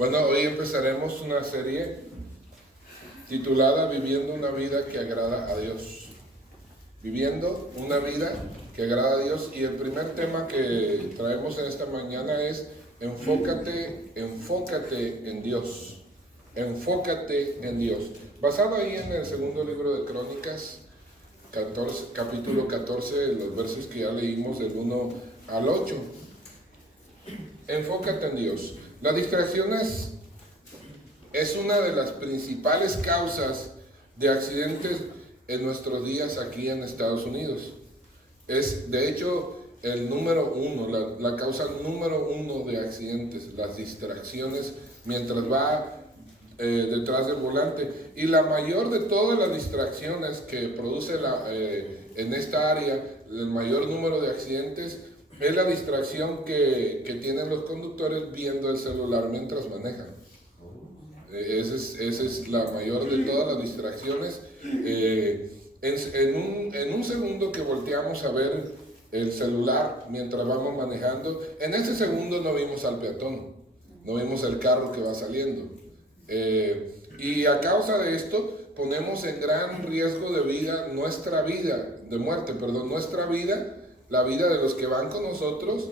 Bueno, hoy empezaremos una serie titulada Viviendo una vida que agrada a Dios. Viviendo una vida que agrada a Dios. Y el primer tema que traemos en esta mañana es enfócate en Dios. Enfócate en Dios. Basado ahí en el segundo libro de Crónicas, capítulo 14, los versos que ya leímos del 1 al 8. Enfócate en Dios. Las distracciones es una de las principales causas de accidentes en nuestros días aquí en Estados Unidos. Es de hecho el número uno, la causa número uno de accidentes, las distracciones mientras va detrás del volante. Y la mayor de todas las distracciones que produce en esta área, el mayor número de accidentes, es la distracción que tienen los conductores viendo el celular mientras manejan. Esa es la mayor de todas las distracciones. En un segundo que volteamos a ver el celular mientras vamos manejando, en ese segundo no vimos al peatón, no vimos el carro que va saliendo. Y a causa de esto ponemos en gran riesgo de vida nuestra vida, de muerte, perdón, nuestra vida, la vida de los que van con nosotros,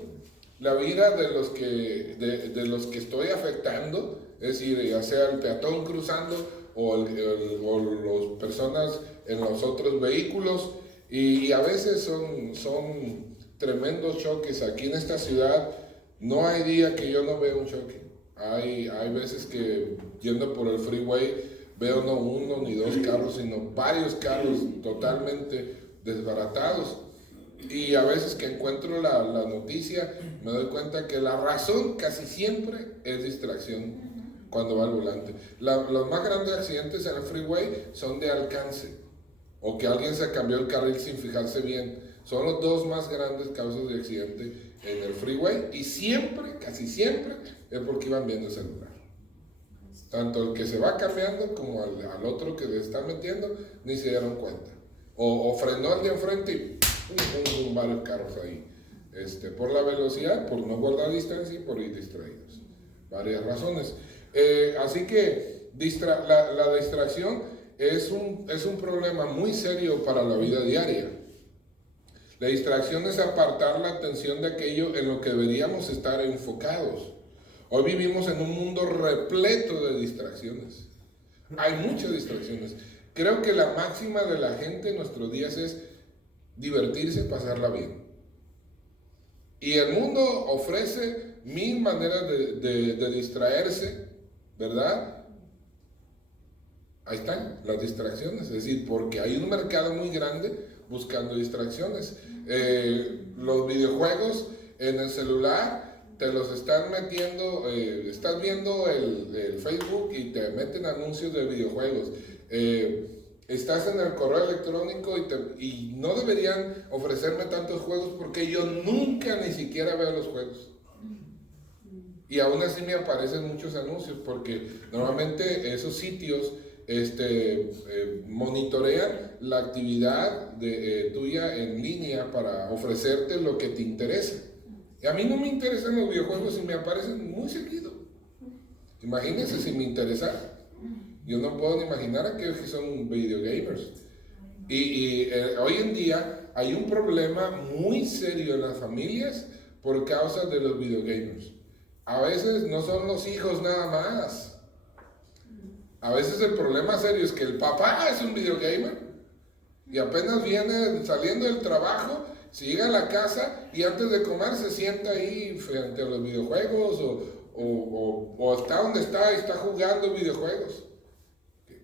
la vida de los que estoy afectando, es decir, ya sea el peatón cruzando o las personas en los otros vehículos, y a veces son tremendos choques. Aquí en esta ciudad no hay día que yo no vea un choque. Hay veces que yendo por el freeway veo no uno ni dos carros, sino varios carros totalmente desbaratados. Y a veces que encuentro la noticia, me doy cuenta que la razón casi siempre es distracción cuando va al volante. Los más grandes accidentes en el freeway son de alcance, o que alguien se cambió el carril sin fijarse bien. Son los dos más grandes causas de accidente en el freeway, y siempre, casi siempre, es porque iban viendo el celular. Tanto el que se va cambiando como al otro que le están metiendo, ni se dieron cuenta. O frenó el de enfrente y varios carros ahí, por la velocidad, por no guardar distancia y por ir distraídos. Varias razones. Así que la distracción es un problema muy serio para la vida diaria. La distracción es apartar la atención de aquello en lo que deberíamos estar enfocados. Hoy vivimos en un mundo repleto de distracciones. Hay muchas distracciones. Creo que la máxima de la gente en nuestros días es divertirse, pasarla bien. Y el mundo ofrece mil maneras de distraerse, ¿verdad? Ahí están las distracciones, es decir, porque hay un mercado muy grande buscando distracciones. Los videojuegos en el celular te los están metiendo, estás viendo el Facebook y te meten anuncios de videojuegos. Estás en el correo electrónico y no deberían ofrecerme tantos juegos porque yo nunca ni siquiera veo los juegos. Y aún así me aparecen muchos anuncios porque normalmente esos sitios monitorean la actividad tuya en línea para ofrecerte lo que te interesa. Y a mí no me interesan los videojuegos y me aparecen muy seguido. Imagínense si me interesara. Yo no puedo ni imaginar a aquellos que son video gamers. Y hoy en día hay un problema muy serio en las familias por causa de los video gamers. A veces no son los hijos nada más. A veces el problema serio es que el papá es un video gamer y apenas viene saliendo del trabajo, se llega a la casa y antes de comer se sienta ahí frente a los videojuegos o está donde está y está jugando videojuegos.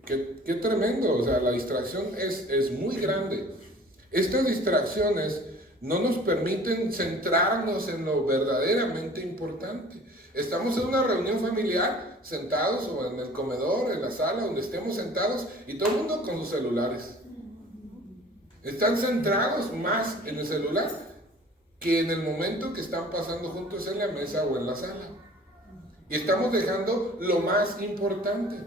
Qué tremendo, o sea, la distracción es muy grande. Estas distracciones no nos permiten centrarnos en lo verdaderamente importante. Estamos en una reunión familiar, sentados o en el comedor, en la sala, donde estemos sentados, y todo el mundo con sus celulares. Están centrados más en el celular que en el momento que están pasando juntos en la mesa o en la sala. Y estamos dejando lo más importante.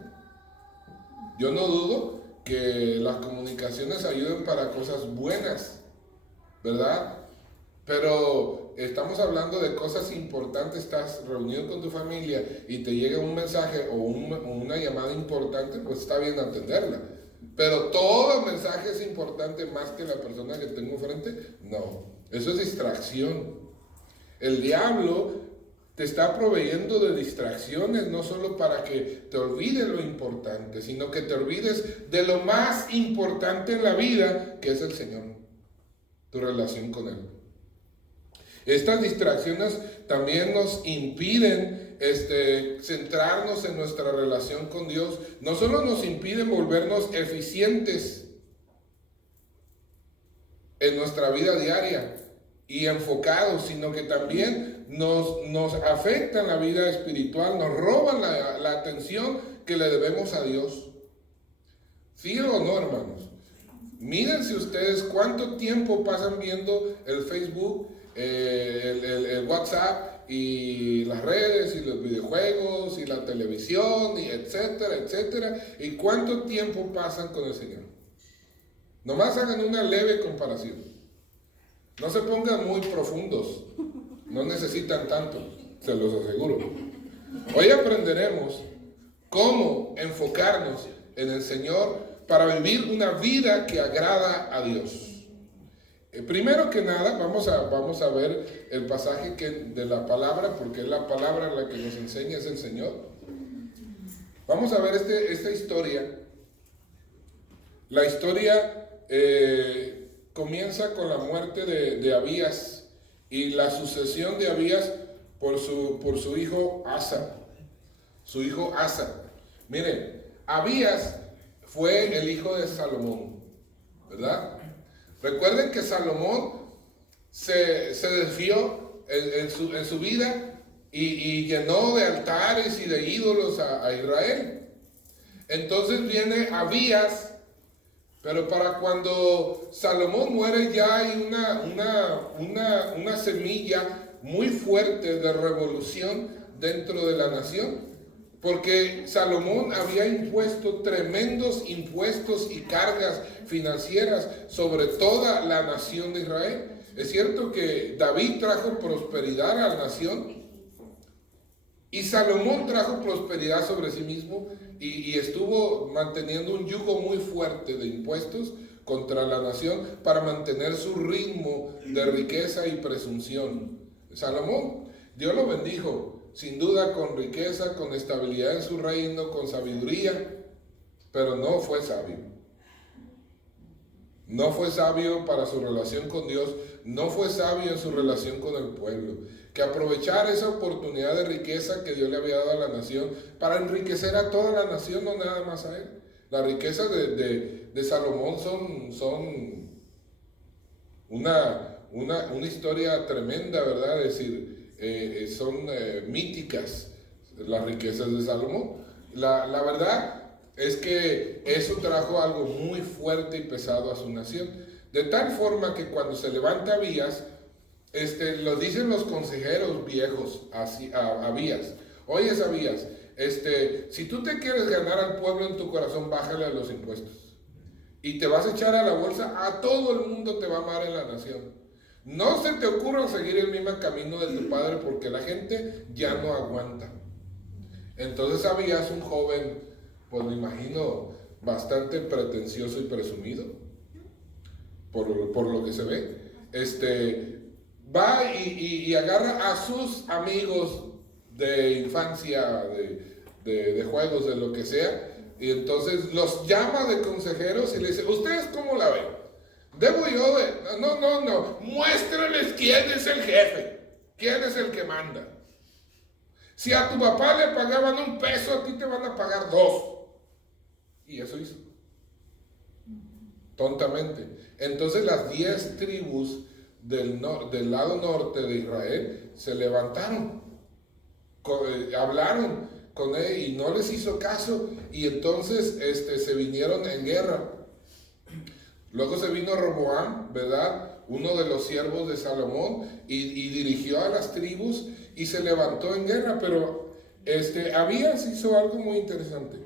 Yo no dudo que las comunicaciones ayuden para cosas buenas, ¿verdad? Pero estamos hablando de cosas importantes, estás reunido con tu familia y te llega un mensaje o una llamada importante, pues está bien atenderla. Pero todo mensaje es importante más que la persona que tengo enfrente. No, eso es distracción. El diablo te está proveyendo de distracciones, no solo para que te olvides lo importante, sino que te olvides de lo más importante en la vida, que es el Señor, tu relación con Él. Estas distracciones también nos impiden centrarnos en nuestra relación con Dios. No solo nos impiden volvernos eficientes en nuestra vida diaria y enfocados, sino que también nos afectan la vida espiritual, nos roban la atención que le debemos a Dios. ¿Sí o no, hermanos? Mírense ustedes cuánto tiempo pasan viendo el Facebook, el WhatsApp y las redes y los videojuegos y la televisión y etcétera, etcétera, y cuánto tiempo pasan con el Señor. Nomás hagan una leve comparación. No se pongan muy profundos, no necesitan tanto, se los aseguro. Hoy aprenderemos cómo enfocarnos en el Señor para vivir una vida que agrada a Dios. Primero que nada, vamos a ver el pasaje de la palabra, porque es la palabra la que nos enseña, es el Señor. Vamos a ver esta historia. La historia comienza con la muerte de Abías y la sucesión de Abías por su hijo Asa. Su hijo Asa. Miren, Abías fue el hijo de Salomón, ¿verdad? Recuerden que Salomón se desvió en su vida y llenó de altares y de ídolos a Israel. Entonces viene Abías, pero para cuando Salomón muere ya hay una semilla muy fuerte de revolución dentro de la nación. Porque Salomón había impuesto tremendos impuestos y cargas financieras sobre toda la nación de Israel. Es cierto que David trajo prosperidad a la nación y Salomón trajo prosperidad sobre sí mismo y estuvo manteniendo un yugo muy fuerte de impuestos contra la nación para mantener su ritmo de riqueza y presunción. Salomón, Dios lo bendijo. Sin duda con riqueza, con estabilidad en su reino, con sabiduría, pero no fue sabio. No fue sabio para su relación con Dios, no fue sabio en su relación con el pueblo. Que aprovechar esa oportunidad de riqueza que Dios le había dado a la nación para enriquecer a toda la nación, no nada más a él. Las riquezas de Salomón son una historia tremenda, ¿verdad? Es decir, son míticas las riquezas de Salomón. La verdad es que eso trajo algo muy fuerte y pesado a su nación, de tal forma que cuando se levanta Abías, lo dicen los consejeros viejos a Abías: oye, Abías, si tú te quieres ganar al pueblo en tu corazón, bájale a los impuestos y te vas a echar a la bolsa, a todo el mundo te va a amar en la nación. No se te ocurra seguir el mismo camino de tu padre, porque la gente ya no aguanta. Entonces Abías, un joven, pues me imagino, bastante pretencioso y presumido, por lo que se ve, va y agarra a sus amigos de infancia, de juegos, de lo que sea, y entonces los llama de consejeros y le dice: ¿ustedes cómo la ven? ¿Debo yo de...? No, muéstrales quién es el jefe, quién es el que manda. Si a tu papá le pagaban 1 peso, a ti te van a pagar 2. Y eso hizo. Tontamente. Entonces las 10 tribus del lado norte de Israel se levantaron, hablaron con él y no les hizo caso, y entonces se vinieron en guerra. Luego se vino Roboam, ¿verdad? Uno de los siervos de Salomón, y dirigió a las tribus y se levantó en guerra. Pero Abías hizo algo muy interesante.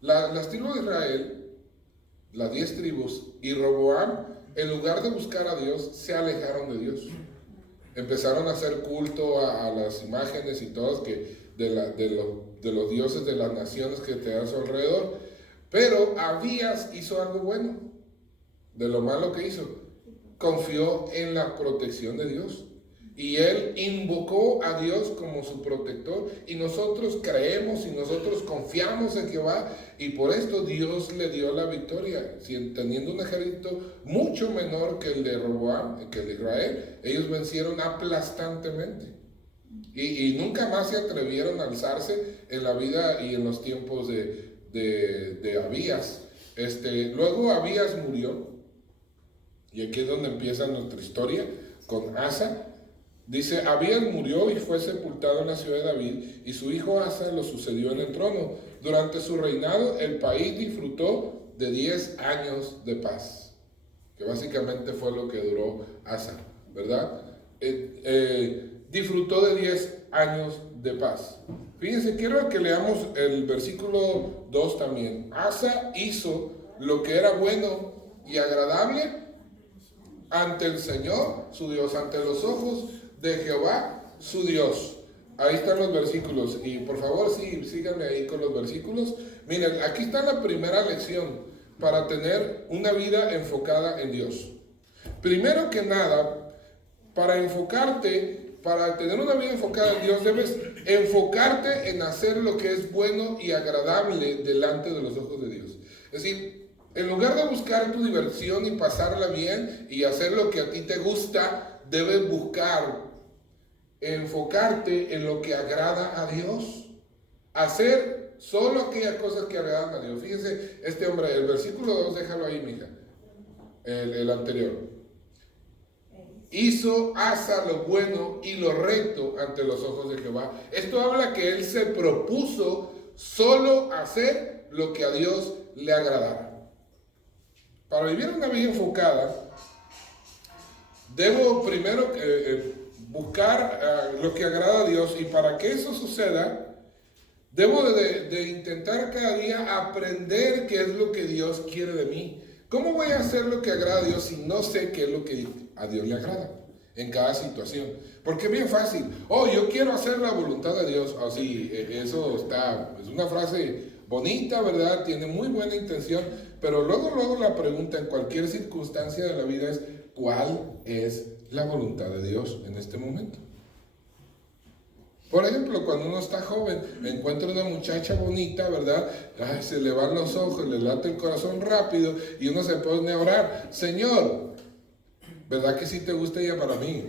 Las tribus de Israel, las 10 tribus, y Roboam, en lugar de buscar a Dios, se alejaron de Dios. empezaron a hacer culto a las imágenes y todas de los dioses de las naciones que te a su alrededor. Pero Abías hizo algo bueno. De lo malo que hizo, confió en la protección de Dios. Y él invocó a Dios como su protector. Y nosotros creemos y nosotros confiamos en Jehová. Y por esto Dios le dio la victoria. Teniendo un ejército mucho menor que el de Roboam, que el de Israel, ellos vencieron aplastantemente. Y nunca más se atrevieron a alzarse en la vida y en los tiempos de Abías. Luego Abías murió. Y aquí es donde empieza nuestra historia con Asa. Dice, Abías murió y fue sepultado en la ciudad de David, y su hijo Asa lo sucedió en el trono. Durante su reinado, el país disfrutó de 10 años de paz, que básicamente fue lo que duró Asa, ¿verdad? Disfrutó de 10 años de paz. Fíjense, quiero que leamos el versículo 2 también. Asa hizo lo que era bueno y agradable ante el Señor, su Dios, ante los ojos de Jehová, su Dios. Ahí están los versículos. Y por favor, sí, síganme ahí con los versículos. Miren, aquí está la primera lección para tener una vida enfocada en Dios. Primero que nada, para tener una vida enfocada en Dios, debes enfocarte en hacer lo que es bueno y agradable delante de los ojos de Dios. Es decir, en lugar de buscar tu diversión y pasarla bien y hacer lo que a ti te gusta, debes enfocarte en lo que agrada a Dios. Hacer solo aquellas cosas que agradan a Dios. Fíjense, este hombre, el versículo 2, déjalo ahí, mija. El anterior. Hizo Asa lo bueno y lo recto ante los ojos de Jehová. Esto habla que él se propuso solo hacer lo que a Dios le agradara. Para vivir una vida enfocada, debo primero buscar lo que agrada a Dios, y para que eso suceda, debo de intentar cada día aprender qué es lo que Dios quiere de mí. ¿Cómo voy a hacer lo que agrada a Dios si no sé qué es lo que a Dios le agrada en cada situación? Porque es bien fácil. Yo quiero hacer la voluntad de Dios. Sí, eso es una frase bonita, ¿verdad? Tiene muy buena intención, pero luego la pregunta en cualquier circunstancia de la vida es, ¿cuál es la voluntad de Dios en este momento? Por ejemplo, cuando uno está joven, encuentra una muchacha bonita, ¿verdad? Se le van los ojos, le late el corazón rápido y uno se pone a orar. Señor, ¿verdad que sí te gusta ella para mí?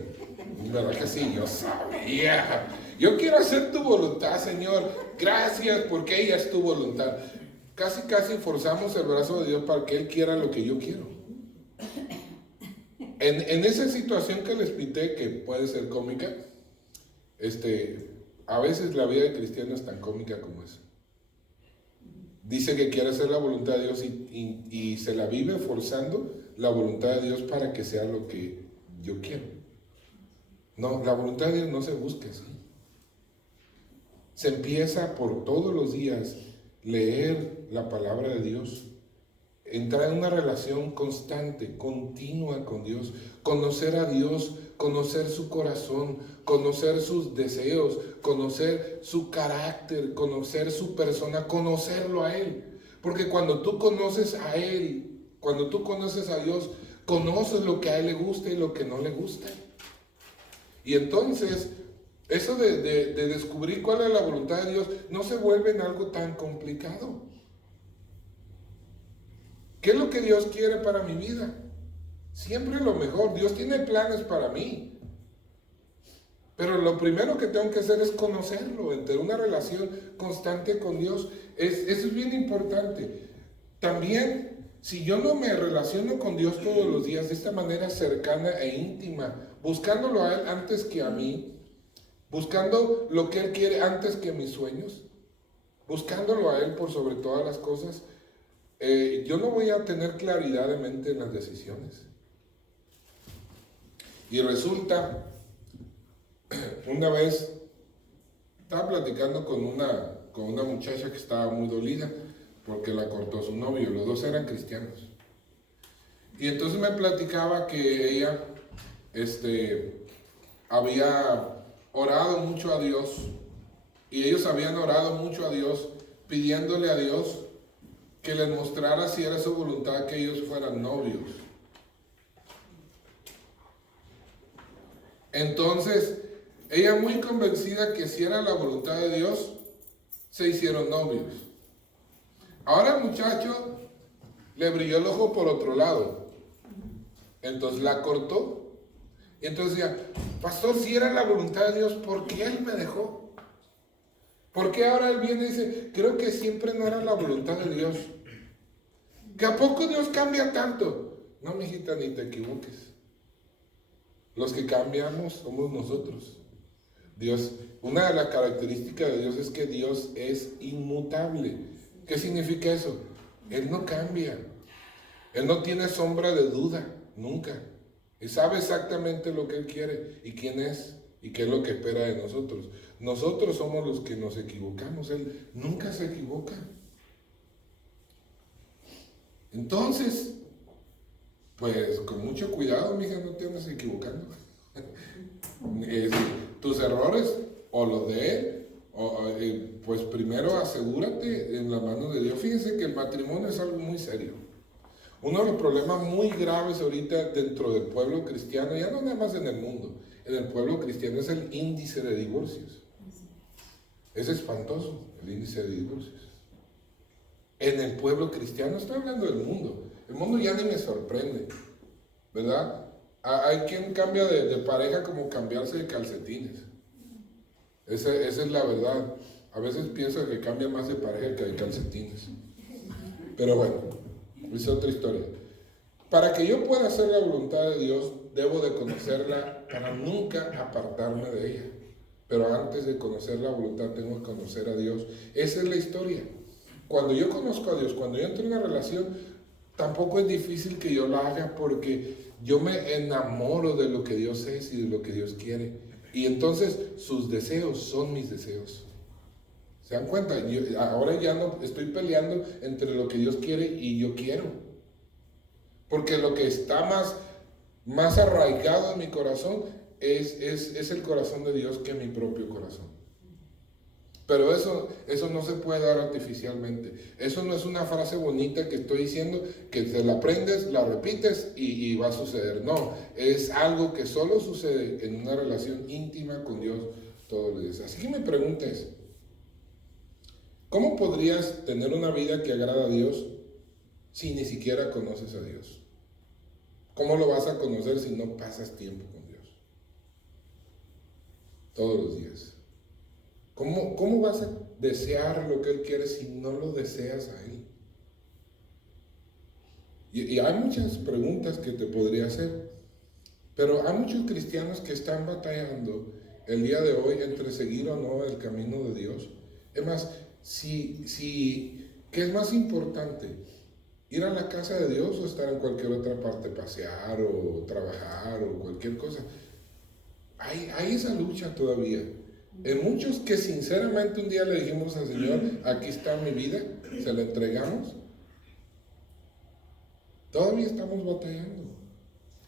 ¿Verdad que sí? Yo sabía. Yo quiero hacer tu voluntad, Señor. Gracias porque ella es tu voluntad. Casi forzamos el brazo de Dios para que Él quiera lo que yo quiero. En esa situación que les pité, que puede ser cómica, a veces la vida de cristiano es tan cómica como eso. Dice que quiere hacer la voluntad de Dios y se la vive forzando la voluntad de Dios para que sea lo que yo quiero. No, la voluntad de Dios no se busca así. Se empieza por todos los días leer la palabra de Dios, entrar en una relación constante, continua con Dios, conocer a Dios, conocer su corazón, conocer sus deseos, conocer su carácter, conocer su persona, conocerlo a Él. Porque cuando tú conoces a Él, cuando tú conoces a Dios, conoces lo que a Él le gusta y lo que no le gusta. Y entonces, eso de descubrir cuál es la voluntad de Dios no se vuelve en algo tan complicado. ¿Qué es lo que Dios quiere para mi vida? Siempre lo mejor. Dios tiene planes para mí. Pero lo primero que tengo que hacer es conocerlo, tener una relación constante con Dios. Eso es bien importante. También, si yo no me relaciono con Dios todos los días de esta manera cercana e íntima, buscándolo a Él antes que a mí, buscando lo que Él quiere antes que mis sueños, buscándolo a Él por sobre todas las cosas, yo no voy a tener claridad de mente en las decisiones. Y resulta, una vez estaba platicando con una muchacha que estaba muy dolida porque la cortó su novio. Los dos eran cristianos. Y entonces me platicaba que ella había orado mucho a Dios y ellos habían orado mucho a Dios pidiéndole a Dios que les mostrara si era su voluntad que ellos fueran novios. Entonces, ella muy convencida que si era la voluntad de Dios, se hicieron novios. Ahora el muchacho le brilló el ojo por otro lado. Entonces la cortó. Y entonces decía, pastor, si era la voluntad de Dios, ¿por qué él me dejó? ¿Por qué ahora él viene y dice, creo que siempre no era la voluntad de Dios? ¿Que a poco Dios cambia tanto? No, mijita, ni te equivoques. Los que cambiamos somos nosotros. Dios, una de las características de Dios es que Dios es inmutable. ¿Qué significa eso? Él no cambia. Él no tiene sombra de duda, nunca. Él sabe exactamente lo que Él quiere y quién es y qué es lo que espera de nosotros. Nosotros somos los que nos equivocamos. Él nunca se equivoca. Entonces, pues con mucho cuidado, mija, no te andes equivocando. Tus errores o los de Él, pues primero asegúrate en las manos de Dios. Fíjense que el matrimonio es algo muy serio. Uno de los problemas muy graves ahorita dentro del pueblo cristiano, ya no nada más en el mundo, en el pueblo cristiano, es el índice de divorcios. Es espantoso el índice de divorcios. En el pueblo cristiano, estoy hablando del mundo. El mundo ya ni me sorprende, ¿verdad? Hay quien cambia de pareja como cambiarse de calcetines. Esa es la verdad. A veces pienso que cambia más de pareja que de calcetines. Pero bueno, es otra historia. Para que yo pueda hacer la voluntad de Dios, debo de conocerla para nunca apartarme de ella. Pero antes de conocer la voluntad, tengo que conocer a Dios. Esa es la historia. Cuando yo conozco a Dios, cuando yo entro en una relación, tampoco es difícil que yo la haga porque yo me enamoro de lo que Dios es y de lo que Dios quiere. Y entonces sus deseos son mis deseos. ¿Se dan cuenta? Ahora ya no estoy peleando entre lo que Dios quiere y yo quiero. Porque lo que está más arraigado en mi corazón es el corazón de Dios que mi propio corazón. Pero eso no se puede dar artificialmente. Eso no es una frase bonita que estoy diciendo, que te la aprendes, la repites y va a suceder. No, es algo que solo sucede en una relación íntima con Dios todos los días. Así que me preguntes, ¿cómo podrías tener una vida que agrada a Dios si ni siquiera conoces a Dios? ¿Cómo lo vas a conocer si no pasas tiempo con Dios? Todos los días. ¿Cómo vas a desear lo que Él quiere si no lo deseas a Él? Y hay muchas preguntas que te podría hacer, pero hay muchos cristianos que están batallando el día de hoy entre seguir o no el camino de Dios. Es más, ¿qué es más importante? ¿Ir a la casa de Dios o estar en cualquier otra parte, pasear o trabajar o cualquier cosa? Hay esa lucha todavía. En muchos que sinceramente un día le dijimos al Señor, aquí está mi vida, se la entregamos, todavía estamos batallando.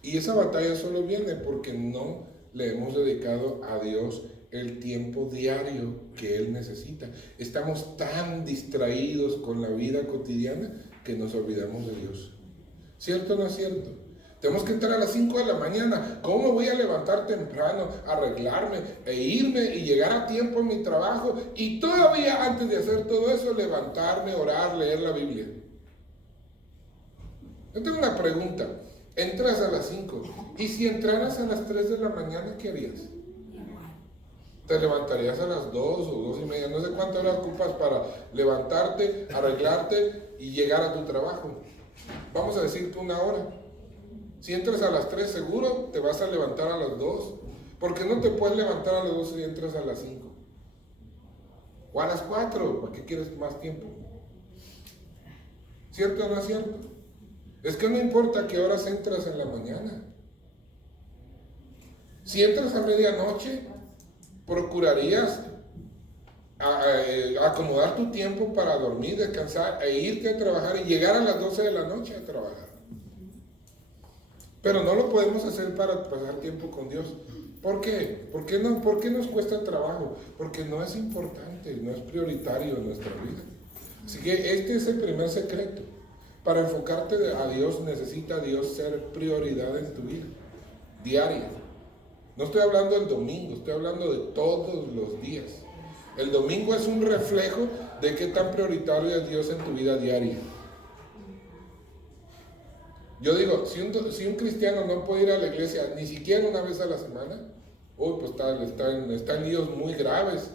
Y esa batalla solo viene porque no le hemos dedicado a Dios el tiempo diario que Él necesita. Estamos tan distraídos con la vida cotidiana que nos olvidamos de Dios. ¿Cierto o no es cierto? Tenemos que entrar a las 5 de la mañana. ¿Cómo me voy a levantar temprano, arreglarme e irme y llegar a tiempo a mi trabajo? Y todavía antes de hacer todo eso, levantarme, orar, leer la Biblia. Yo tengo una pregunta. Entras a las 5. ¿Y si entraras a las 3 de la mañana, qué harías? Te levantarías a las 2 o 2:30. No sé cuántas horas ocupas para levantarte, arreglarte y llegar a tu trabajo. Vamos a decirte 1 hora. Si entras a las 3, seguro te vas a levantar a las 2. Porque no te puedes levantar a las 2 si entras a las 5. O a las 4. ¿Para qué quieres más tiempo? ¿Cierto o no es cierto? Es que no importa qué horas entras en la mañana. Si entras a medianoche, procurarías acomodar tu tiempo para dormir, descansar e irte a trabajar y llegar a las 12 de la noche a trabajar. Pero no lo podemos hacer para pasar tiempo con Dios. ¿Por qué? ¿Por qué no? ¿Por qué nos cuesta trabajo? Porque no es importante, no es prioritario en nuestra vida. Así que este es el primer secreto. Para enfocarte a Dios, necesita Dios ser prioridad en tu vida, diaria. No estoy hablando del domingo, estoy hablando de todos los días. El domingo es un reflejo de qué tan prioritario es Dios en tu vida diaria. Yo digo, si un cristiano no puede ir a la iglesia ni siquiera una vez a la semana, pues está en líos muy graves.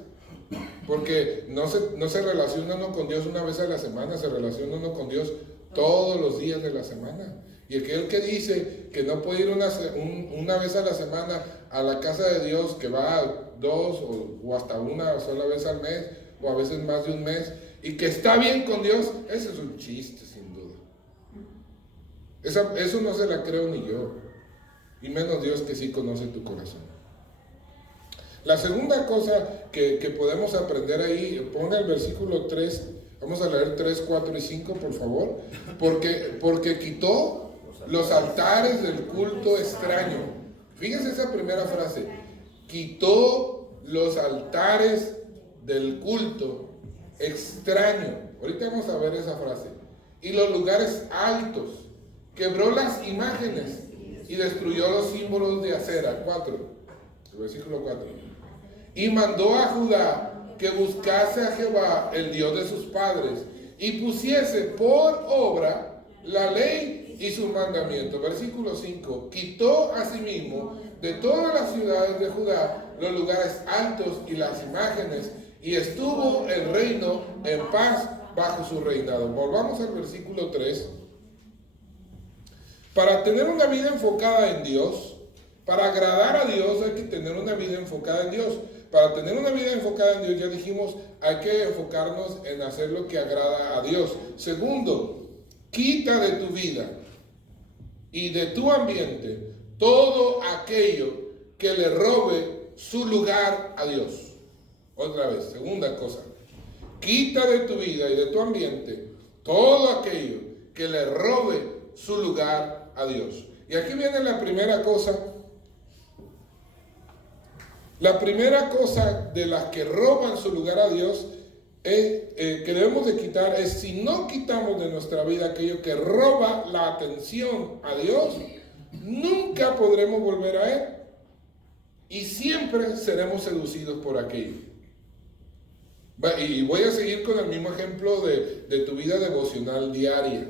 Porque no se relaciona uno con Dios una vez a la semana, se relaciona uno con Dios todos los días de la semana. Y aquel que dice que no puede ir una vez a la semana a la casa de Dios, que va 2 o hasta una sola vez al mes, o a veces más de un mes, y que está bien con Dios, ese es un chiste, sin duda. Eso no se la creo ni yo, y menos Dios que sí conoce tu corazón. La segunda cosa que podemos aprender ahí, pone el versículo 3, vamos a leer 3, 4 y 5, por favor, porque quitó los altares del culto extraño. Fíjense esa primera frase, quitó los altares del culto extraño. Ahorita vamos a ver esa frase. Y los lugares altos, quebró las imágenes y destruyó los símbolos de acera. 4, el versículo 4. Y mandó a Judá que buscase a Jehová, el Dios de sus padres, y pusiese por obra la ley y sus mandamientos. Versículo 5. Quitó asimismo de todas las ciudades de Judá los lugares altos y las imágenes, y estuvo el reino en paz bajo su reinado. Volvamos al versículo 3. Para tener una vida enfocada en Dios, para agradar a Dios hay que tener una vida enfocada en Dios. Para tener una vida enfocada en Dios, ya dijimos, hay que enfocarnos en hacer lo que agrada a Dios. Segundo, quita de tu vida y de tu ambiente todo aquello que le robe su lugar a Dios. Otra vez, segunda cosa, quita de tu vida y de tu ambiente todo aquello que le robe su lugar a Dios. Y aquí viene la primera cosa. La primera cosa de las que roban su lugar a Dios que debemos de quitar es, si no quitamos de nuestra vida aquello que roba la atención a Dios, nunca podremos volver a Él y siempre seremos seducidos por aquello. Y voy a seguir con el mismo ejemplo de tu vida devocional diaria.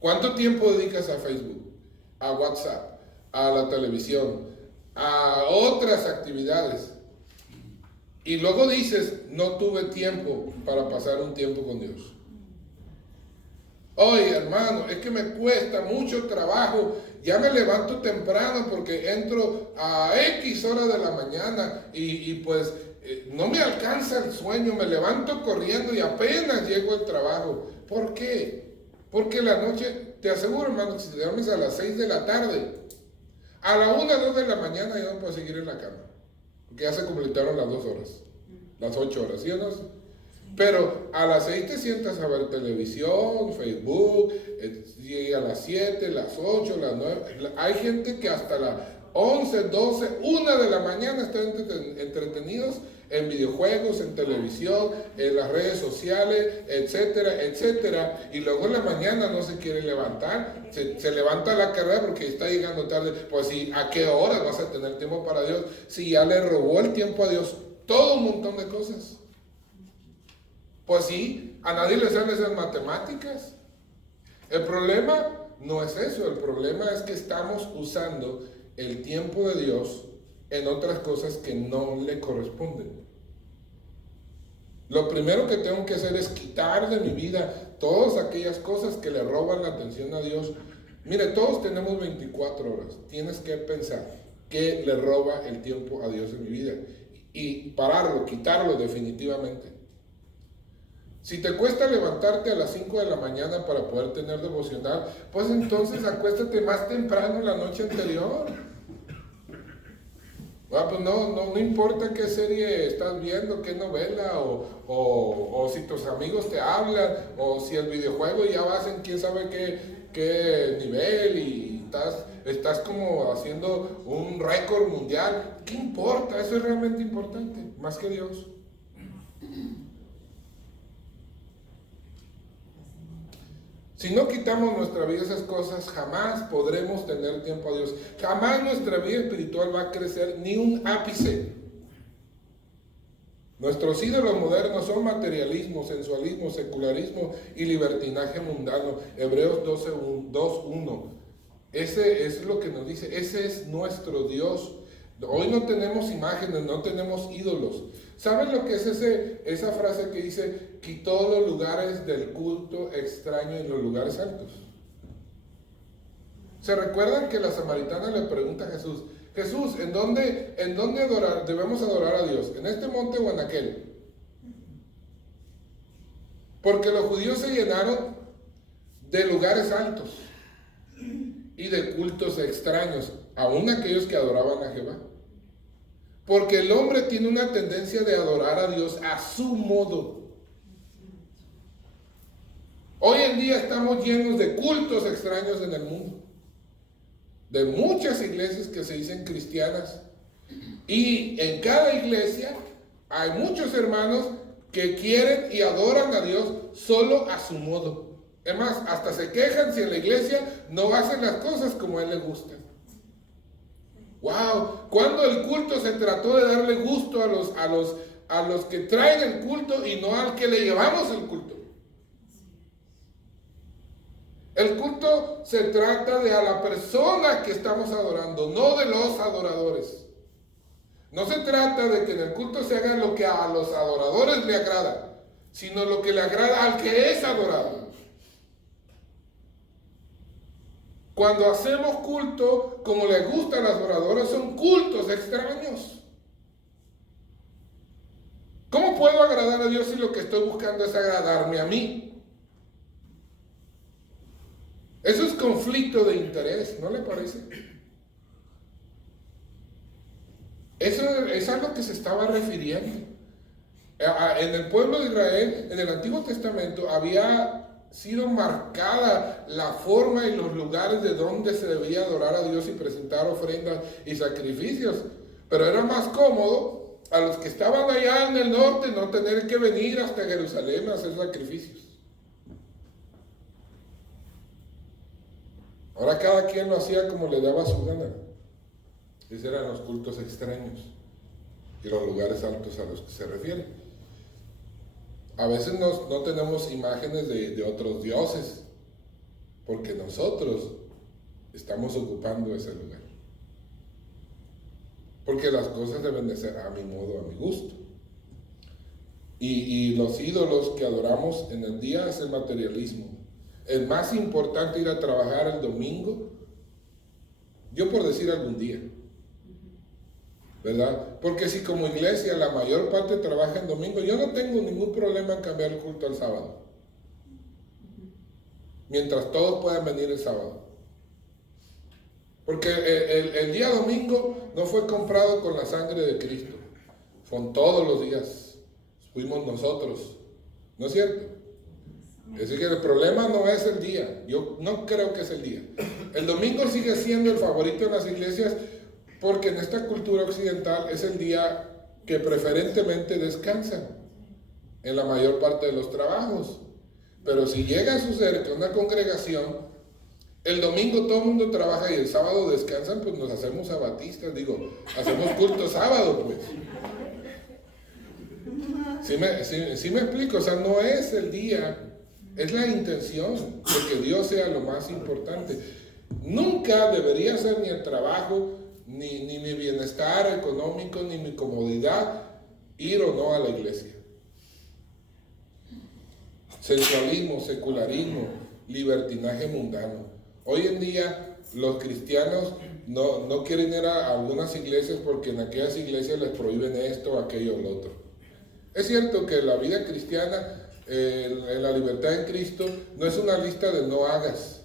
¿Cuánto tiempo dedicas a Facebook, a WhatsApp, a la televisión, a otras actividades? Y luego dices, no tuve tiempo para pasar un tiempo con Dios. Oye, hermano, es que me cuesta mucho trabajo. Ya me levanto temprano porque entro a X horas de la mañana y pues no me alcanza el sueño. Me levanto corriendo y apenas llego al trabajo. ¿Por qué? Porque la noche, te aseguro, hermano, que si te duermes a las 6 de la tarde, a la 1, 2 de la mañana ya no puedo seguir en la cama. Porque ya se completaron las 2 horas, las 8 horas, ¿sí o no? Pero a las 6 te sientas a ver televisión, Facebook, y a las 7, las 8, las 9. Hay gente que hasta las 11, 12, 1 de la mañana están entretenidos en videojuegos, en televisión, en las redes sociales, etcétera, etcétera. Y luego en la mañana no se quiere levantar, se levanta a la carrera porque está llegando tarde. Pues sí, ¿a qué hora vas a tener tiempo para Dios? Si ya le robó el tiempo a Dios todo un montón de cosas. Pues sí, a nadie le salen esas matemáticas. El problema no es eso, el problema es que estamos usando el tiempo de Dios en otras cosas que no le corresponden. Lo primero que tengo que hacer es quitar de mi vida todas aquellas cosas que le roban la atención a Dios. Mire, todos tenemos 24 horas. Tienes que pensar qué le roba el tiempo a Dios en mi vida y pararlo, quitarlo definitivamente. Si te cuesta levantarte a las 5 de la mañana para poder tener devocional, pues entonces acuéstate más temprano la noche anterior. Pues no importa qué serie estás viendo, qué novela, o si tus amigos te hablan, o si el videojuego ya vas en quién sabe qué nivel y estás estás como haciendo un récord mundial. ¿Qué importa? Eso es realmente importante, más que Dios. Si no quitamos nuestra vida esas cosas, jamás podremos tener tiempo a Dios. Jamás nuestra vida espiritual va a crecer ni un ápice. Nuestros ídolos modernos son materialismo, sensualismo, secularismo y libertinaje mundano. Hebreos 2:1. Ese es lo que nos dice, ese es nuestro Dios. Hoy no tenemos imágenes, no tenemos ídolos. ¿Saben lo que es esa frase que dice, quitó los lugares del culto extraño en los lugares altos? ¿Se recuerdan que la samaritana le pregunta a Jesús, Jesús, ¿en dónde debemos adorar a Dios? ¿En este monte o en aquel? Porque los judíos se llenaron de lugares altos y de cultos extraños, aún aquellos que adoraban a Jehová. Porque el hombre tiene una tendencia de adorar a Dios a su modo. Hoy en día estamos llenos de cultos extraños en el mundo. De muchas iglesias que se dicen cristianas. Y en cada iglesia hay muchos hermanos que quieren y adoran a Dios solo a su modo. Es más, hasta se quejan si en la iglesia no hacen las cosas como a él le gusta. ¡Wow! Cuando el culto se trató de darle gusto a los que traen el culto y no al que le llevamos el culto. El culto se trata de a la persona que estamos adorando, no de los adoradores. No se trata de que en el culto se haga lo que a los adoradores le agrada, sino lo que le agrada al que es adorado. Cuando hacemos culto, como les gusta a los adoradores, son cultos extraños. ¿Cómo puedo agradar a Dios si lo que estoy buscando es agradarme a mí? Eso es conflicto de interés, ¿no le parece? Eso es a lo que se estaba refiriendo. En el pueblo de Israel, en el Antiguo Testamento, había sido marcada la forma y los lugares de donde se debía adorar a Dios y presentar ofrendas y sacrificios. Pero era más cómodo a los que estaban allá en el norte no tener que venir hasta Jerusalén a hacer sacrificios. Ahora cada quien lo hacía como le daba su gana. Esos eran los cultos extraños y los lugares altos a los que se refiere. A veces no tenemos imágenes de otros dioses, porque nosotros estamos ocupando ese lugar. Porque las cosas deben de ser a mi modo, a mi gusto. Y los ídolos que adoramos en el día es el materialismo. Es más importante ir a trabajar el domingo, yo por decir algún día, ¿verdad? Porque si como iglesia la mayor parte trabaja en domingo, yo no tengo ningún problema en cambiar el culto al sábado. Mientras todos puedan venir el sábado. Porque el día domingo no fue comprado con la sangre de Cristo. Son todos los días. Fuimos nosotros. ¿No es cierto? Es decir, que el problema no es el día. Yo no creo que es el día. El domingo sigue siendo el favorito en las iglesias porque en esta cultura occidental es el día que preferentemente descansan en la mayor parte de los trabajos. Pero si llega a suceder que una congregación, el domingo todo el mundo trabaja y el sábado descansan, pues nos hacemos sabatistas, hacemos culto sábado, pues. ¿Sí me explico? O sea, no es el día, es la intención de que Dios sea lo más importante. Nunca debería ser ni el trabajo, ni mi bienestar económico, ni mi comodidad, ir o no a la iglesia. Sensualismo, secularismo, libertinaje mundano. Hoy en día los cristianos no quieren ir a algunas iglesias porque en aquellas iglesias les prohíben esto, aquello o lo otro. Es cierto que la vida cristiana, en la libertad en Cristo, no es una lista de no hagas,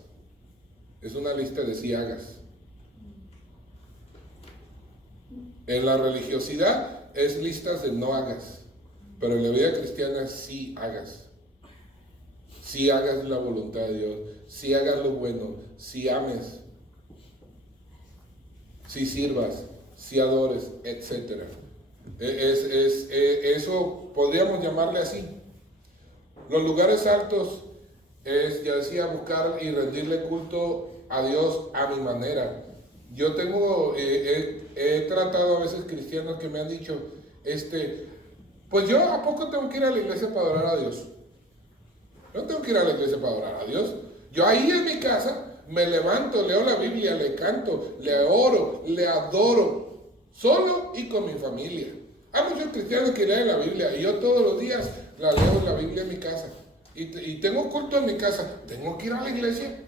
es una lista de sí hagas. En la religiosidad es listas de no hagas, pero en la vida cristiana sí hagas. Sí hagas la voluntad de Dios, sí hagas lo bueno, sí ames. si sirvas, si adores, etc. Eso podríamos llamarle así. Los lugares altos es, ya decía, buscar y rendirle culto a Dios a mi manera. Yo he tratado a veces cristianos que me han dicho, pues yo ¿a poco tengo que ir a la iglesia para adorar a Dios? No tengo que ir a la iglesia para adorar a Dios. Yo ahí en mi casa me levanto, leo la Biblia, le canto, le oro, le adoro, solo y con mi familia. Hay muchos cristianos que leen la Biblia y yo todos los días la leo la Biblia en mi casa. Y tengo culto en mi casa. ¿Tengo que ir a la iglesia?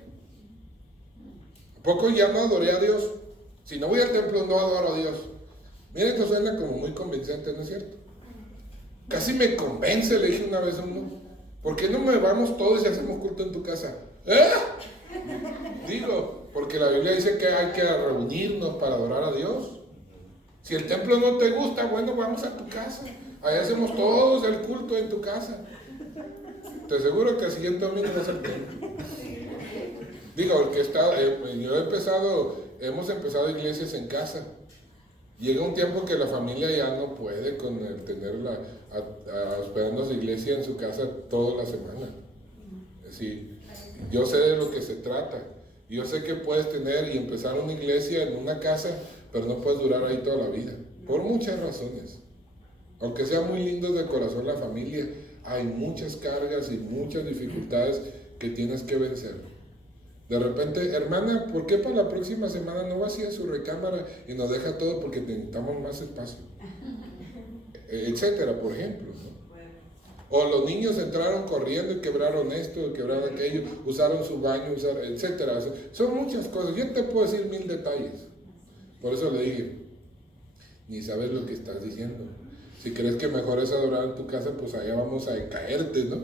¿A poco ya no adoré a Dios? Si no voy al templo, no adoro a Dios. Miren, esto suena como muy convincente, ¿no es cierto? Casi me convence, le dije una vez a uno. ¿Por qué no me vamos todos y hacemos culto en tu casa? Digo, porque la Biblia dice que hay que reunirnos para adorar a Dios. Si el templo no te gusta, bueno, vamos a tu casa. Ahí hacemos todos el culto en tu casa. Te aseguro que el siguiente domingo no es el templo. Digo, porque hemos empezado iglesias en casa. Llega un tiempo que la familia ya no puede con el tener hospedarnos iglesia en su casa toda la semana. Es decir, yo sé de lo que se trata. Yo sé que puedes tener y empezar una iglesia en una casa, pero no puedes durar ahí toda la vida. Por muchas razones. Aunque sea muy lindo de corazón la familia, hay muchas cargas y muchas dificultades que tienes que vencer. De repente, hermana, ¿por qué para la próxima semana no vacía su recámara y nos deja todo porque necesitamos más espacio? Etcétera, por ejemplo, ¿no? O los niños entraron corriendo y quebraron esto, quebraron aquello, usaron su baño, etcétera. Son muchas cosas. Yo te puedo decir 1000 detalles. Por eso le dije, ni sabes lo que estás diciendo. Si crees que mejor es adorar en tu casa, pues allá vamos a caerte, ¿no?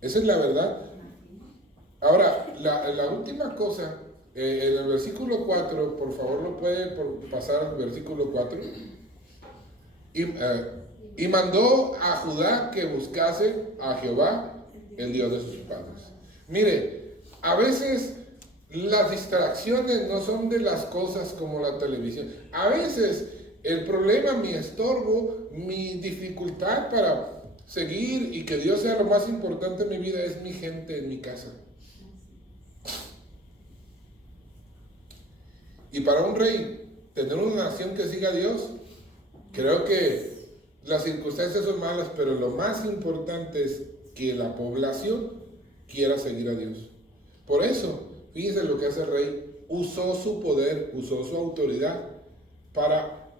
Esa es la verdad. Ahora, la última cosa, en el versículo 4, por favor lo puede pasar al versículo 4. Y mandó a Judá que buscase a Jehová, el Dios de sus padres. Mire, a veces las distracciones no son de las cosas como la televisión. A veces el problema, mi estorbo, mi dificultad para seguir y que Dios sea lo más importante en mi vida es mi gente en mi casa. Y para un rey, tener una nación que siga a Dios, creo que las circunstancias son malas, pero lo más importante es que la población quiera seguir a Dios. Por eso, fíjense lo que hace el rey, usó su poder, usó su autoridad para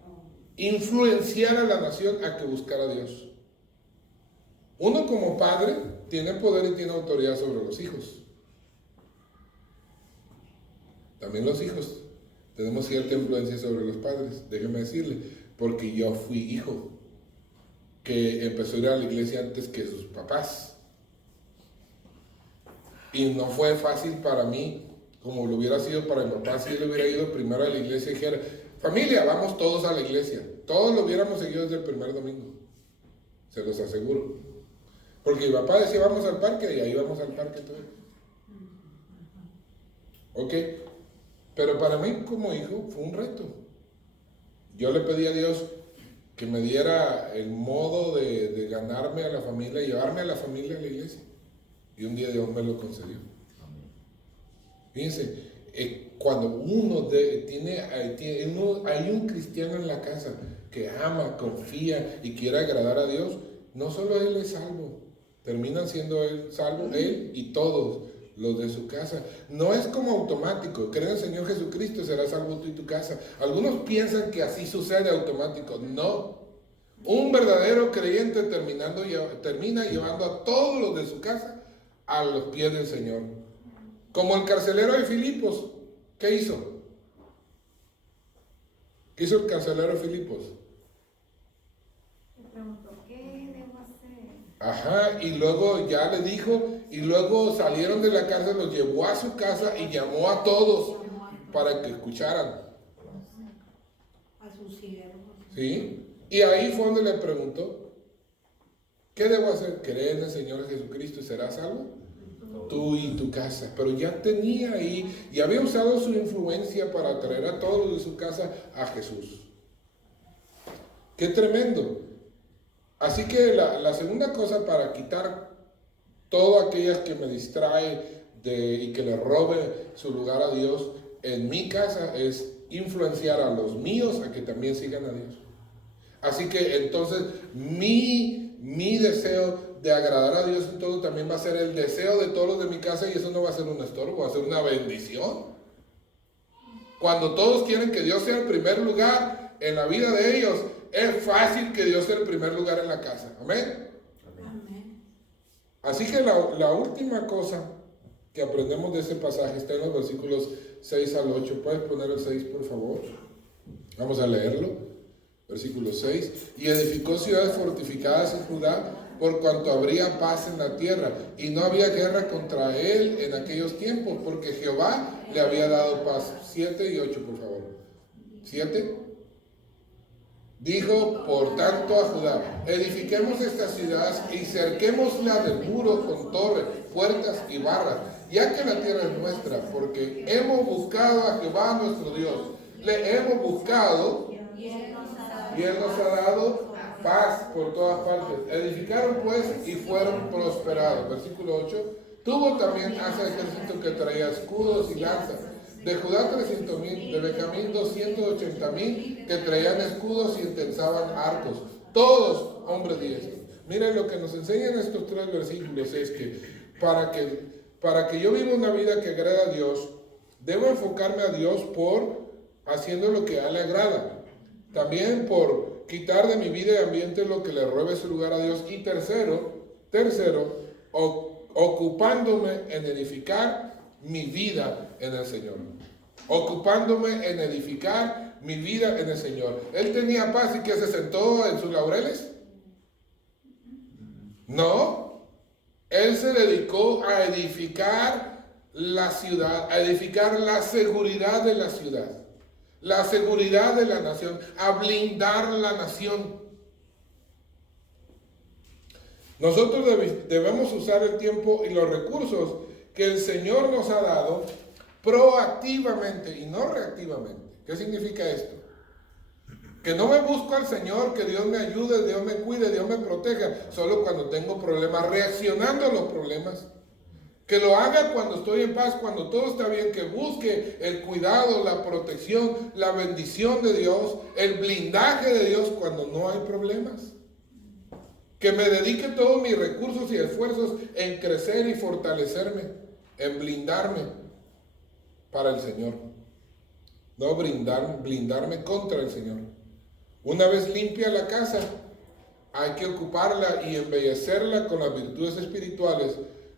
influenciar a la nación a que buscara a Dios. Uno como padre tiene poder y tiene autoridad sobre los hijos. También los hijos tenemos cierta influencia sobre los padres, déjeme decirle, porque yo fui hijo que empezó a ir a la iglesia antes que sus papás. Y no fue fácil para mí, como lo hubiera sido para mi papá, si él hubiera ido primero a la iglesia y dijera, familia, vamos todos a la iglesia. Todos lo hubiéramos seguido desde el primer domingo, se los aseguro. Porque mi papá decía, vamos al parque, y ahí vamos al parque todos. ¿Ok? Pero para mí como hijo fue un reto. Yo le pedí a Dios que me diera el modo de ganarme a la familia, llevarme a la familia a la iglesia. Y un día Dios me lo concedió. Fíjense, cuando hay un cristiano en la casa que ama, confía y quiere agradar a Dios, no solo él es salvo, terminan siendo él salvo, él y todos los de su casa. No es como automático, cree en el Señor Jesucristo, serás salvo tú y tu casa. Algunos piensan que así sucede automático. No. Un verdadero creyente termina llevando a todos los de su casa a los pies del Señor. Como el carcelero de Filipos. ¿Qué hizo? ¿Qué hizo el carcelero de Filipos? Le preguntó, ¿qué debo hacer? Ajá, y luego ya le dijo, y luego salieron de la cárcel, los llevó a su casa y llamó a todos para que escucharan. A sus siervos. ¿Sí? Y ahí fue donde le preguntó, ¿qué debo hacer? ¿Creer en el Señor Jesucristo y será salvo? tú y tu casa. Pero ya tenía ahí, y había usado su influencia para atraer a todos los de su casa a Jesús. ¡Qué tremendo! Así que la segunda cosa para quitar todo aquellas que me distrae y que le robe su lugar a Dios en mi casa es influenciar a los míos a que también sigan a Dios. Así que entonces mi deseo de agradar a Dios en todo también va a ser el deseo de todos los de mi casa, y eso no va a ser un estorbo, va a ser una bendición. Cuando todos quieren que Dios sea el primer lugar en la vida de ellos, es fácil que Dios sea el primer lugar en la casa. Amén. Amén. Así que la última cosa que aprendemos de este pasaje está en los versículos 6 al 8. ¿Puedes poner el 6, por favor? Vamos a leerlo. Versículo 6. Y edificó ciudades fortificadas en Judá, por cuanto habría paz en la tierra, y no había guerra contra él en aquellos tiempos, porque Jehová le había dado paz. 7 y 8, por favor. 7. Dijo, por tanto, a Judá: edifiquemos estas ciudades y cerquémosla de muros con torres, puertas y barras, ya que la tierra es nuestra, porque hemos buscado a Jehová nuestro Dios. Le hemos buscado y Él nos ha dado paz por todas partes. Edificaron pues y fueron prosperados. Versículo 8. Tuvo también ese ejército que traía escudos y lanzas. De Judá 300,000, de Benjamín 280,000 que traían escudos y entensaban arcos. Todos hombres diestros. Miren, lo que nos enseñan estos 3 versículos es que para que yo viva una vida que agrada a Dios, debo enfocarme a Dios por haciendo lo que a Él le agrada. También por quitar de mi vida y ambiente lo que le robe su lugar a Dios. Y tercero, ocupándome en edificar mi vida en el Señor. Ocupándome en edificar mi vida en el Señor. Él tenía paz y que se sentó en sus laureles. No. Él se dedicó a edificar la ciudad, a edificar la seguridad de la ciudad, la seguridad de la nación, a blindar la nación. Nosotros debemos usar el tiempo y los recursos que el Señor nos ha dado proactivamente y no reactivamente. ¿Qué significa esto? Que no me busco al Señor, que Dios me ayude, Dios me cuide, Dios me proteja, solo cuando tengo problemas, reaccionando a los problemas. Que lo haga cuando estoy en paz, cuando todo está bien, que busque el cuidado, la protección, la bendición de Dios, el blindaje de Dios cuando no hay problemas. Que me dedique todos mis recursos y esfuerzos en crecer y fortalecerme, en blindarme para el Señor. No blindarme contra el Señor. Una vez limpia la casa, hay que ocuparla y embellecerla con las virtudes espirituales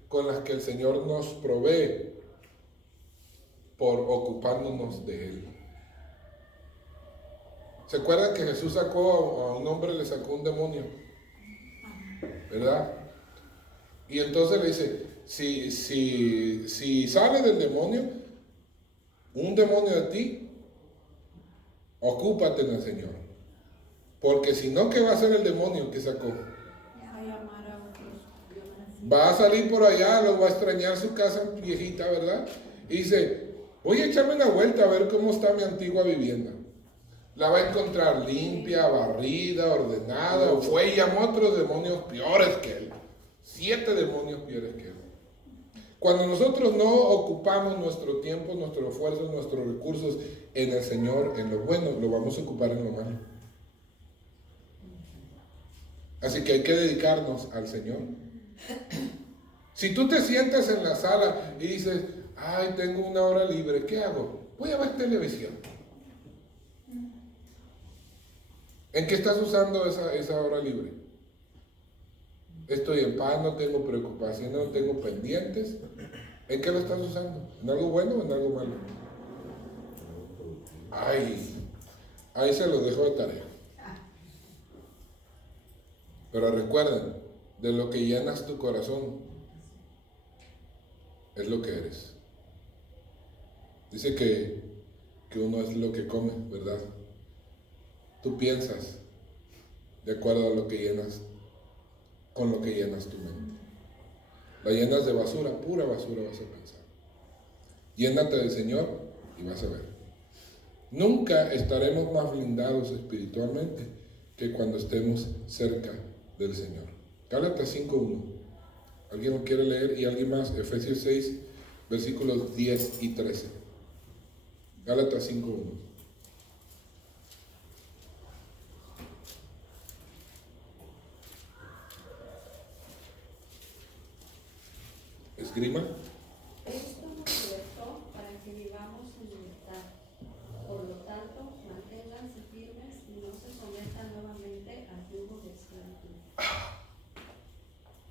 con las que el Señor nos provee por ocupándonos de Él. ¿Se acuerdan que Jesús sacó a un hombre, le sacó un demonio? ¿Verdad? Y entonces le dice, si sale del demonio, un demonio de ti, ocúpate en el Señor. Porque si no, ¿qué va a hacer el demonio que sacó? Va a salir por allá, lo va a extrañar su casa viejita, ¿verdad? Y dice, voy a echarme una vuelta a ver cómo está mi antigua vivienda. La va a encontrar limpia, barrida, ordenada, o fue y llamó a otros demonios peores que él. 7 demonios peores que él. Cuando nosotros no ocupamos nuestro tiempo, nuestro esfuerzo, nuestros recursos en el Señor, en lo bueno, lo vamos a ocupar en lo malo. Así que hay que dedicarnos al Señor. Si tú te sientas en la sala y dices, ay, tengo una hora libre, ¿qué hago? Voy a ver televisión. ¿En qué estás usando esa hora libre? Estoy en paz, no tengo preocupaciones, no tengo pendientes. ¿En qué lo estás usando? ¿En algo bueno o en algo malo? Ahí se los dejo de tarea. Pero recuerden, de lo que llenas tu corazón es lo que eres. Dice que uno es lo que come, ¿verdad? Tú piensas de acuerdo a lo que llenas, con lo que llenas tu mente. La llenas de basura, pura basura vas a pensar. Llénate del Señor y vas a ver. Nunca estaremos más blindados espiritualmente que cuando estemos cerca del Señor. Gálatas 5:1. ¿Alguien lo quiere leer? Y alguien más, Efesios 6, versículos 10 y 13. Gálatas 5:1. Esgrima. Esto nos libertó para que vivamos en libertad. Por lo tanto, manténganse firmes y no se sometan nuevamente al yugo de esclavitud.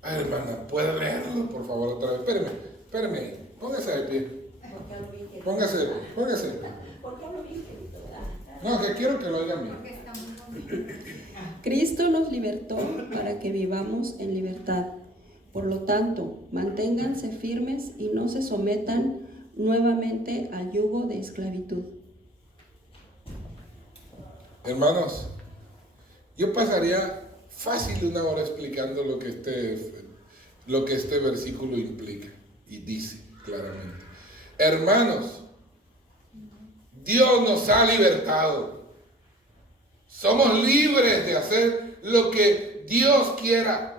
Ay, hermana, ¿puede leerlo? Por favor, otra vez. Espérame ahí. Póngase de pie. Porque hablo bien querido. Póngase de pie. Porque hablo bien querido, ¿verdad? No, que quiero que lo oigan bien. Porque está muy bonito. Cristo nos libertó para que vivamos en libertad. Por lo tanto, manténganse firmes y no se sometan nuevamente al yugo de esclavitud. Hermanos, yo pasaría fácil una hora explicando lo que este versículo implica y dice claramente. Hermanos, Dios nos ha libertado. Somos libres de hacer lo que Dios quiera.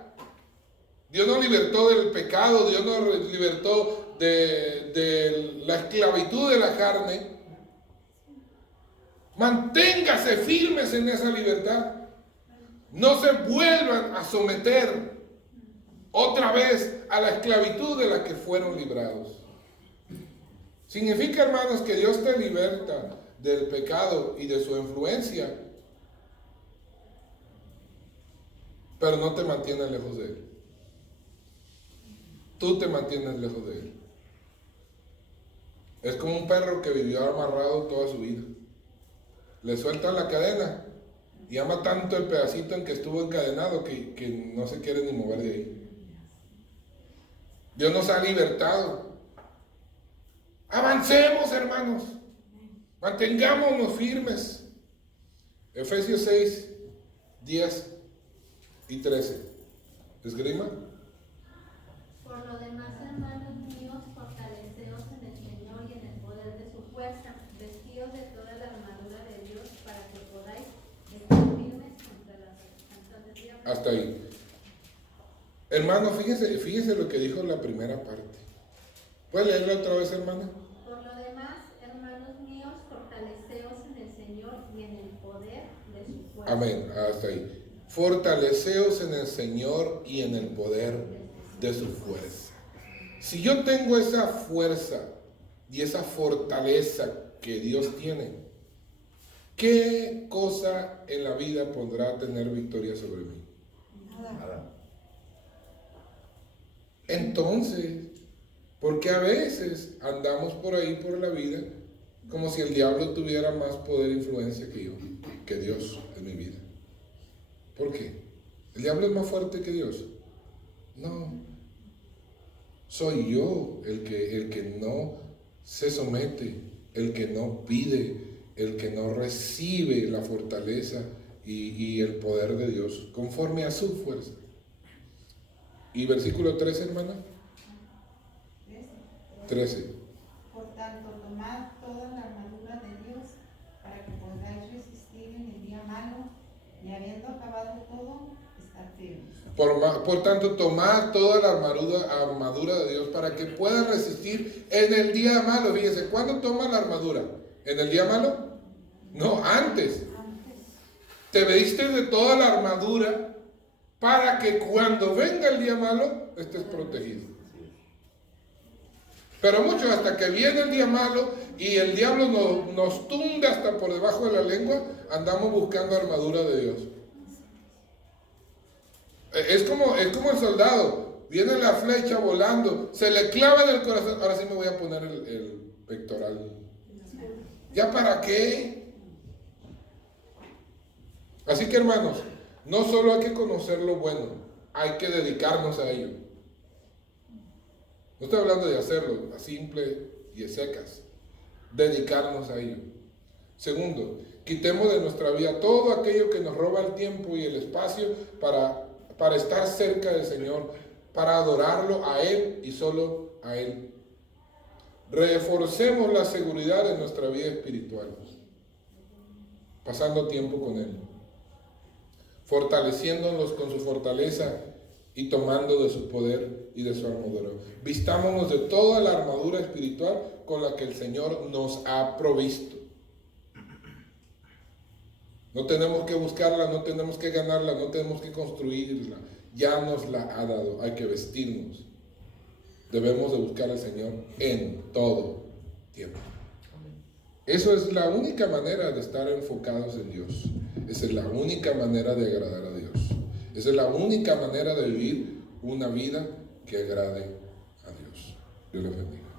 Dios nos libertó del pecado, Dios nos libertó de la esclavitud de la carne. Manténgase firmes en esa libertad. No se vuelvan a someter otra vez a la esclavitud de la que fueron librados. Significa, hermanos, que Dios te liberta del pecado y de su influencia, pero no te mantiene lejos de Él. Tú te mantienes lejos de Él. Es como un perro que vivió amarrado toda su vida. Le sueltan la cadena y ama tanto el pedacito en que estuvo encadenado que no se quiere ni mover de ahí. Dios nos ha libertado. Avancemos, hermanos. Mantengámonos firmes. Efesios 6, 10 y 13. ¿Esgrima? Por lo demás, hermanos míos, fortaleceos en el Señor y en el poder de su fuerza, vestidos de toda la armadura de Dios para que podáis estar firmes contra las tentaciones del diablo. Hasta ahí. Hermano, fíjese lo que dijo la primera parte. ¿Puede leerla otra vez, hermana? Por lo demás, hermanos míos, fortaleceos en el Señor y en el poder de su fuerza. Amén, hasta ahí. Fortaleceos en el Señor y en el poder de su fuerza. Si yo tengo esa fuerza y esa fortaleza que Dios tiene, ¿qué cosa en la vida podrá tener victoria sobre mí? Nada. Entonces, porque a veces andamos por ahí por la vida como si el diablo tuviera más poder e influencia que yo, que Dios en mi vida. ¿Por qué? ¿El diablo es más fuerte que Dios? No. Soy yo el que no se somete, el que no pide, el que no recibe la fortaleza y el poder de Dios conforme a su fuerza. Y versículo 13, hermana. 13. Por tanto, tomad toda la armadura de Dios para que podáis resistir en el día malo y habiendo acabado todo, estar firmes. Por tanto, tomad toda la armadura de Dios para que puedas resistir en el día malo. Fíjense, ¿cuándo tomas la armadura? ¿En el día malo? No, antes. Te vestiste de toda la armadura para que cuando venga el día malo estés protegido. Pero mucho hasta que viene el día malo y el diablo nos tunde hasta por debajo de la lengua, andamos buscando armadura de Dios. Es como el soldado, viene la flecha volando, se le clava en el corazón, ahora sí me voy a poner el pectoral. ¿Ya para qué? Así que, hermanos, no solo hay que conocer lo bueno, hay que dedicarnos a ello. No estoy hablando de hacerlo a simple y a secas. Dedicarnos a ello. Segundo, quitemos de nuestra vida todo aquello que nos roba el tiempo y el espacio para estar cerca del Señor, para adorarlo a Él y solo a Él. Reforcemos la seguridad de nuestra vida espiritual, pasando tiempo con Él, fortaleciéndonos con su fortaleza y tomando de su poder y de su armadura. Vistámonos de toda la armadura espiritual con la que el Señor nos ha provisto. No tenemos que buscarla, no tenemos que ganarla, no tenemos que construirla. Ya nos la ha dado, hay que vestirnos. Debemos de buscar al Señor en todo tiempo. Eso es la única manera de estar enfocados en Dios. Esa es la única manera de agradar a Dios. Esa es la única manera de vivir una vida que agrade a Dios. Dios les bendiga.